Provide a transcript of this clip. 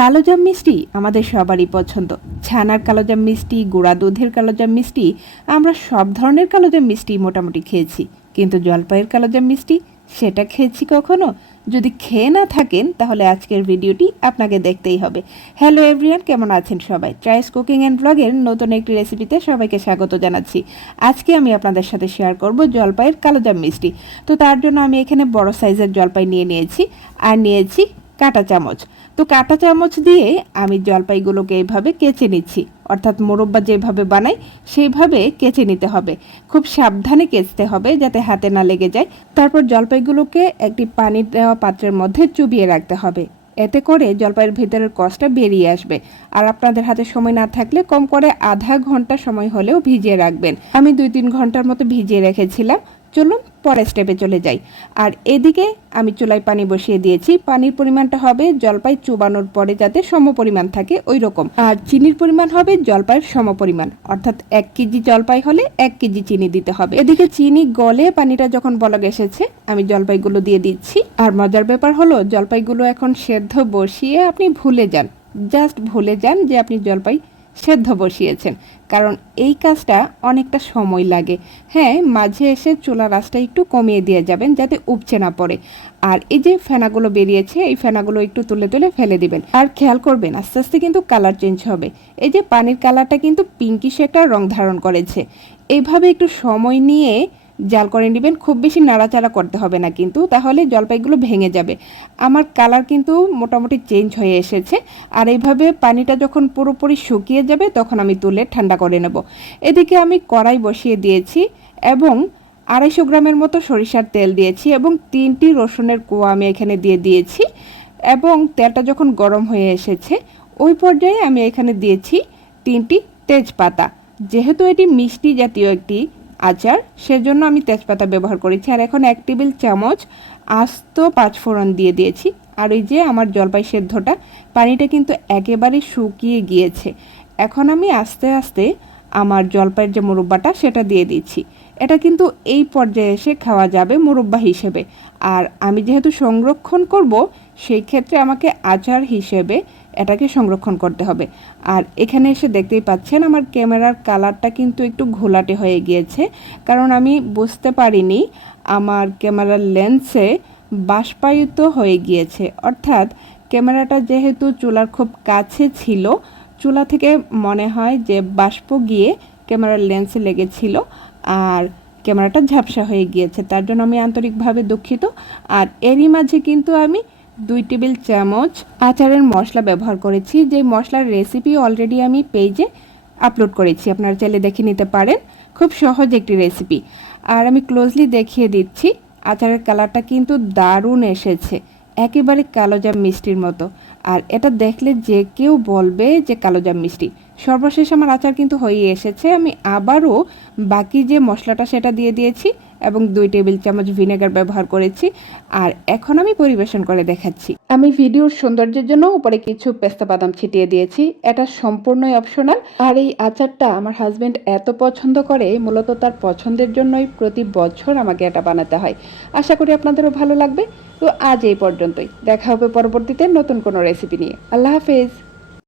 কালোজাম মিষ্টি আমাদের সবারই পছন্দ। ছানার কালোজাম মিষ্টি, গুঁড়া দুধের কালোজাম মিষ্টি, আমরা সব ধরনের কালোজাম মিষ্টি মোটামুটি খেয়েছি, কিন্তু জলপাইয়ের কালোজাম মিষ্টি সেটা খেয়েছি কখনো? যদি খেয়ে না থাকেন তাহলে আজকের ভিডিওটি আপনাকে দেখতেই হবে। হ্যালো এভরিওয়ান, কেমন আছেন সবাই? ট্রাইস কুকিং অ্যান্ড ব্লগের নতুন একটি রেসিপিতে সবাইকে স্বাগত জানাচ্ছি। আজকে আমি আপনাদের সাথে শেয়ার করব জলপাইয়ের কালোজাম মিষ্টি। তো তার জন্য আমি এখানে বড় সাইজের জলপাই নিয়েছি আর নিয়েছি কাঁটা চামচ। তো কাঁটা চামচ দিয়ে আমি জলপাইগুলোকে এইভাবে কেচে নিচ্ছি, অর্থাৎ মোরব্বা যেভাবে বানাই সেইভাবে কেচে নিতে হবে। খুব সাবধানে কেচতে হবে যাতে হাতে না লেগে যায়। তারপর জলপাইগুলোকে একটি পানি দেওয়া পাত্রের মধ্যে চুবিয়ে রাখতে হবে, এতে করে জলপাইয়ের ভিতরের কষটা বেরিয়ে আসবে। আর আপনাদের হাতে সময় না থাকলে কম করে আধা ঘন্টা সময় হলেও ভিজিয়ে রাখবেন। আমি 2-3 ঘন্টার মতো ভিজিয়ে রেখেছিলাম। চলুন পরের স্টেপে চলে যাই। আর এদিকে আমি চুলায় পানি বসিয়ে দিয়েছি। পানির পরিমাণটা হবে জলপাই চুবানোর পরে যাতে সম পরিমাণ থাকে ওই রকম, আর চিনির পরিমাণ হবে জলপাইয়ের সম পরিমাণ, অর্থাৎ 1 কেজি জলপাই হলে 1 কেজি চিনি দিতে হবে। এদিকে চিনি গলে পানিটা যখন বলক এসেছে আমি জলপাইগুলো দিয়ে দিচ্ছি। আর মজার ব্যাপার হলো জলপাইগুলো এখন সেদ্ধ বসিয়ে আপনি ভুলে যান, জাস্ট ভুলে যান যে আপনি জলপাই সেদ্ধ বসিয়েছেন, কারণ এই কাজটা অনেকটা সময় লাগে। হ্যাঁ, মাঝে এসে চুলার আঁচটা একটু কমিয়ে দিয়ে যাবেন যাতে উপচে না পড়ে। আর এই যে ফেনাগুলো বেরিয়েছে এই ফেনাগুলো একটু তুলে তুলে ফেলে দিবেন। আর খেয়াল করবেন আস্তে আস্তে কিন্তু কালার চেঞ্জ হবে। এই যে পানির কালারটা কিন্তু পিঙ্কিশ একটা রং ধারণ করেছে। এইভাবে একটু সময় নিয়ে জাল করে নেবেন। খুব বেশি নাড়াচাড়া করতে হবে না কিন্তু, তাহলে জলপাইগুলো ভেঙে যাবে। আমার কালার কিন্তু মোটামুটি চেঞ্জ হয়ে এসেছে। আর এইভাবে পানিটা যখন পুরোপুরি শুকিয়ে যাবে তখন আমি তুলে ঠান্ডা করে নেব। এদিকে আমি কড়াই বসিয়ে দিয়েছি এবং 250 গ্রামের মতো সরিষার তেল দিয়েছি এবং 3টি রসুনের কোয়া আমি এখানে দিয়ে দিয়েছি। এবং তেলটা যখন গরম হয়ে এসেছে ওই পর্যায়ে আমি এখানে দিয়েছি 3টি তেজপাতা। যেহেতু এটি মিষ্টি জাতীয় একটি আচার, সেজন্য আমি তেজপাতা ব্যবহার করেছি। আর এখন 1 টেবিল চামচ আস্ত 5 ফোড়ন দিয়ে দিয়েছি। আর ওই যে আমার জলপাই সেদ্ধটা পানিটা কিন্তু একেবারে শুকিয়ে গিয়েছে। এখন আমি আস্তে আস্তে আমার জলপাইয়ের যে মুরব্বাটা সেটা দিয়ে দিচ্ছি। এটা কিন্তু এই পর্যায়ে এসে খাওয়া যাবে মুরব্বা হিসেবে। আর আমি যেহেতু সংরক্ষণ করব সেই ক্ষেত্রে আমাকে আচার হিসেবে এটাকে সংরক্ষণ করতে হবে। আর এখানে এসে দেখতেই পাচ্ছেন আমার ক্যামেরার কালারটা কিন্তু একটু ঘোলাটে হয়ে গিয়েছে, কারণ আমি বুঝতে পারিনি আমার ক্যামেরার লেন্সে বাষ্পায়িত হয়ে গিয়েছে। অর্থাৎ ক্যামেরাটা যেহেতু চুলার খুব কাছে ছিল, চুলা থেকে মনে হয় যে বাষ্প গিয়ে ক্যামেরার লেন্সে লেগেছিল আর ক্যামেরাটা ঝাপসা হয়ে গিয়েছে। তার জন্য আমি আন্তরিকভাবে দুঃখিত। আর এরই মাঝে কিন্তু আমি 2 টেবিল চামচ আচারের মশলা ব্যবহার করেছি, যে মশলার রেসিপি অলরেডি আমি পেজে আপলোড করেছি, আপনারা চাইলে দেখে নিতে পারেন। খুব সহজ একটি রেসিপি। আর আমি ক্লোজলি দেখিয়ে দিচ্ছি, আচারের কালারটা কিন্তু দারুণ এসেছে, একেবারে কালোজাম মিষ্টির মতো। আর এটা দেখলে যে কেউ বলবে যে কালোজাম মিষ্টি। সর্বশেষ আমার আচার কিন্তু হয়ে এসেছে। আমি আবারও বাকি যে মশলাটা সেটা দিয়ে দিয়েছি এবং 2 টেবিল চামচ ভিনেগার ব্যবহার করেছি। আর এখন আমি পরিবেশন করে দেখাচ্ছি। আমি ভিডিওর সৌন্দর্যের জন্য উপরে কিছু পেস্তা বাদাম ছিটিয়ে দিয়েছি, এটা সম্পূর্ণই অপশনাল। আর এই আচারটা আমার হাজবেন্ড এত পছন্দ করে, মূলত তার পছন্দের জন্যই প্রতি বছর আমাকে এটা বানাতে হয়। আশা করি আপনাদেরও ভালো লাগবে। তো আজ এই পর্যন্তই, দেখা হবে পরবর্তীতে নতুন কোনো রেসিপি নিয়ে। আল্লাহ হাফেজ।